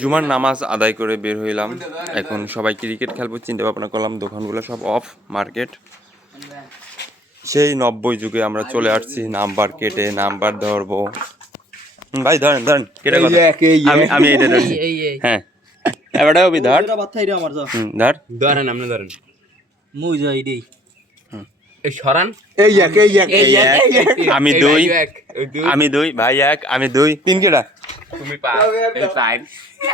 জুমার নামাজ আদায় করে বের হইলাম। এখন সবাই ক্রিকেট খেলব চিন্তা ভাবনা করলাম দোকানগুলো সব অফ মার্কেট সেই নব্বই যুগে আমরা চলে আসছি নাম্বার কেটে নাম্বার ধরবো। ভাই ধরেন ধরেন কেটে আমি আমি এটা ধরছি। হ্যাঁ। এবারে ধর। ধর। ধরেন আপনি ধরেন। মুই যাই দেই। এই সরান। এই এক এই এক এই এক, আমি দুই। ভাই এক, দুই, আমি দুই ভাই এক আমি দুই। তিন কেটা তুমি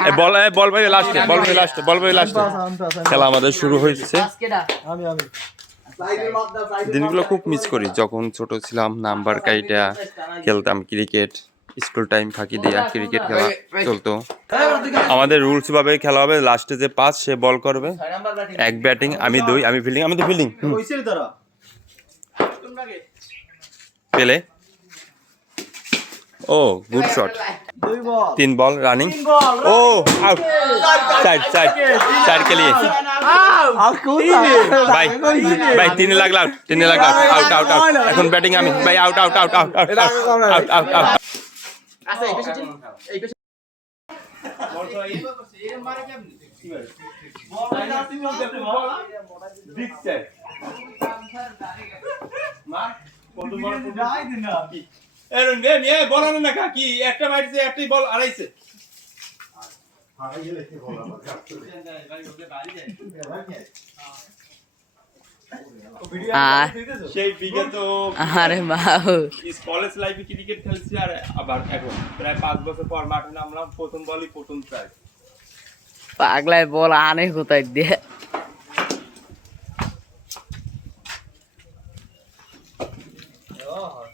এই বল বল ভাই লাস্টে বল ভাই লাস্টে বল ভাই লাস্টে খেলা আমাদের শুরু হয়েছে। আমি আমি। দিনগুলো খুব মিস করি যখন ছোট ছিলাম নাম্বার কাইটা খেলতাম ক্রিকেট স্কুল টাইম ফাঁকি দিয়া ক্রিকেট খেলা চলতো। আমাদের রুলস ভাবে খেলা হবে লাস্টে যে পাঁচ সে বল করবে। এক ব্যাটিং আমি দুই আমি ফিল্ডিং আমি তো ফিল্ডিং পেলে? ও গুড শট তিন বল রানিং ও আউট চার চার চার কে লিয়ে ভাই এখন মার একটা মাইছে একটাই বল আড়াইছে আরে বাবু। কলেজ লাইফে ক্রিকেট খেলছি আর আবার এখন প্রায় পাঁচ বছর পর মাঠে নামলাম প্রথম বলই প্রথম পাগলায় বল আনে কোথায় দিয়ে? এবারে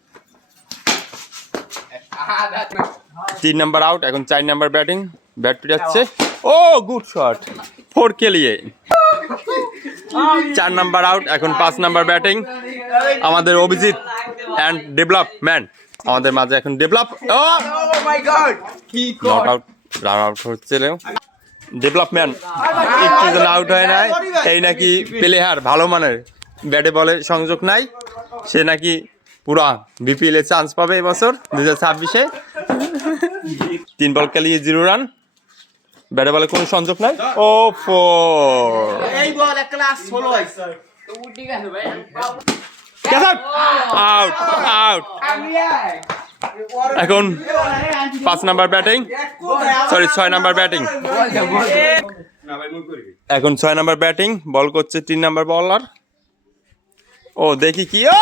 তিন নাম্বার আউট এখন চার নাম্বার ব্যাটিং ব্যাট পিটাচ্ছে। ও গুড শট ফোর কে লিয়ে চার নাম্বার আউট এখন পাঁচ নাম্বার ব্যাটিং আমাদের অভিজিৎ অ্যান্ড ডেভেলপমেন্ট আমাদের মাঝে এখন ডেভেলপ ও! নট আউট রান আউট হচ্ছিল। ডেভেলপমেন্ট একটু আউট হয় নাই। এই নাকি প্লেয়ার ভালো মানের। ব্যাটে বলে সংযোগ নাই। সে নাকি পুরা বিপিএল এ চান্স পাবে এবছর দু হাজার ছাব্বিশে। তিন বল খেলিয়ে জিরো রান ব্যাটে বলে কোনো সংযোগ নাই। ও ফোর এই বল এক ক্লাস 16 আউট আউট এখন পাঁচ নাম্বার ব্যাটিং সরি ছয় নাম্বার ব্যাটিং এখন ছয় নাম্বার ব্যাটিং বল করছে তিন নাম্বার বলার ও দেখি কি? ও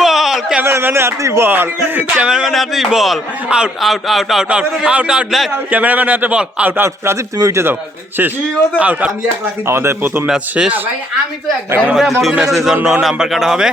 বল ক্যামেরাম্যানের হাতেই বল ক্যামেরাম্যানের হাতেই ball out out out out out out out দেখ ক্যামেরাম্যানের হাতে বল আউট আউট রাজীব তুমি উঠে যাও। শেষ। আউট আমাদের প্রথম ম্যাচ শেষ। ভাই আমি তো এক এখন দ্বিতীয় ম্যাচের জন্য নাম্বার কাটা হবে।